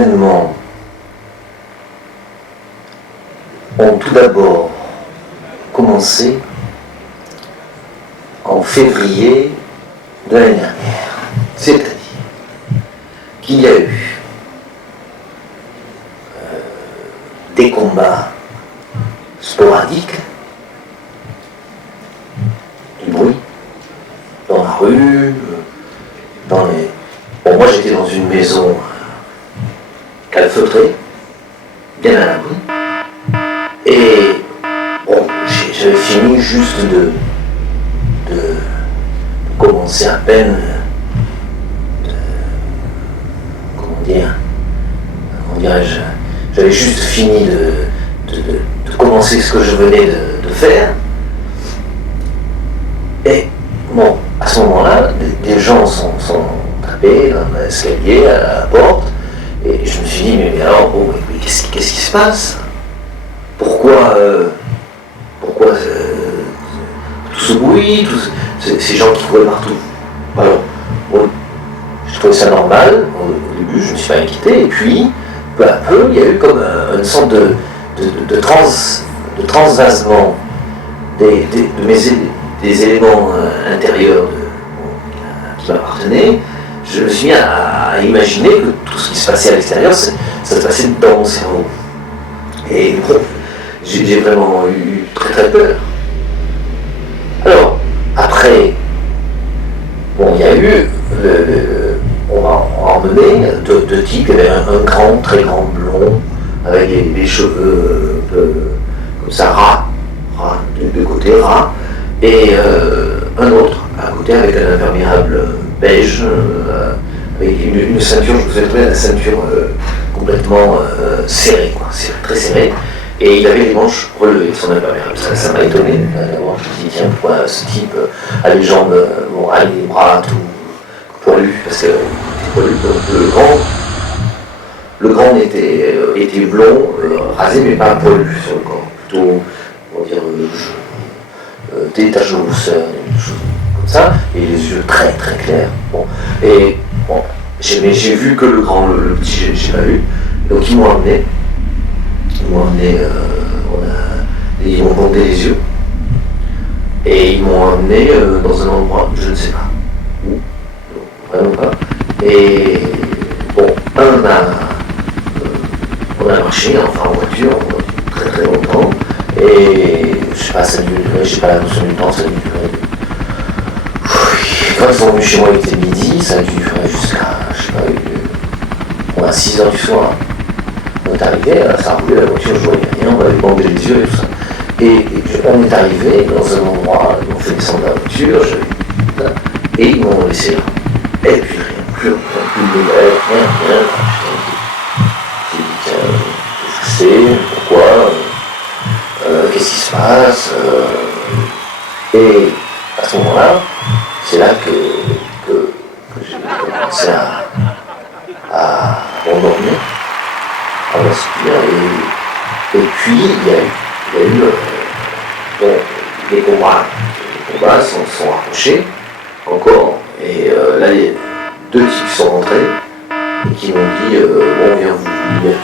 événements ont tout d'abord commencé en février de l'année dernière. C'est-à-dire qu'il y a eu des combats sporadiques, du bruit, dans la rue, dans les... Bon, moi j'étais dans une maison calfeutrée, bien à l'abri, et bon, j'avais fini juste de commencer à peine comment dirais-je, j'avais juste fini de commencer ce que je venais de faire. Et bon, à ce moment-là, des gens sont tapés dans l'escalier, à la porte, et je me suis dit, mais alors, bon, mais qu'est-ce qui se passe? Pourquoi tout ce bruit, ces gens qui couraient partout? Alors, bon, je trouvais ça normal, au début, je ne me suis pas inquiété, et puis, peu à peu, il y a eu comme une sorte de transvasement des éléments intérieurs qui m'appartenaient. Je me suis mis à imaginer que tout ce qui se passait à l'extérieur, ça se passait dans mon cerveau. Et bon, j'ai vraiment eu très très peur. Alors, après, bon, il y a eu, on m'a emmené deux types, il y avait un grand, très grand blond, avec des cheveux comme ça, ras, de côté, ras, et un autre à côté avec un imperméable beige, avec une ceinture, je vous ai trouvé la ceinture complètement serrée, quoi, très serrée, et il avait les manches relevées, son imperméable. Ça m'a étonné d'abord. Je me suis dit, tiens, pourquoi ce type a les jambes, a les bras tout poilus, parce que poilu, le grand était blond, rasé, mais pas poilu sur le corps, plutôt, on va dire, des taches de rousseur, des choses comme ça, et les yeux très très clairs. Bon. Et bon, j'ai vu que le grand, le petit, j'ai pas vu. Donc ils m'ont emmené, ils m'ont bandé les yeux, et ils m'ont emmené dans un endroit, je ne sais pas où, vraiment pas. Et bon, on a marché, enfin en voiture, très très longtemps, et je sais pas, ça a dû durer, je sais pas la notion du temps, ça a dû durer. Quand ils sont venus chez moi, il était midi, ça a dû durer jusqu'à, je sais pas, à 6h du soir. On est arrivé, ça roulait la voiture, je voyais rien, on avait bandé les yeux et tout ça. Et on est arrivé dans un endroit, ils m'ont fait descendre la voiture, et ils m'ont laissé là. Et puis rien, plus de nouvelles, rien. J'ai dit, tiens, qu'est-ce que c'est, pourquoi, qu'est-ce qui se passe, et à ce moment-là, c'est là que j'ai commencé à m'endormir, à m'inspirer, et puis il y a eu les combats. Les combats sont rapprochés encore, et là, les deux types sont rentrés et qui m'ont dit, bon, viens vous libérer.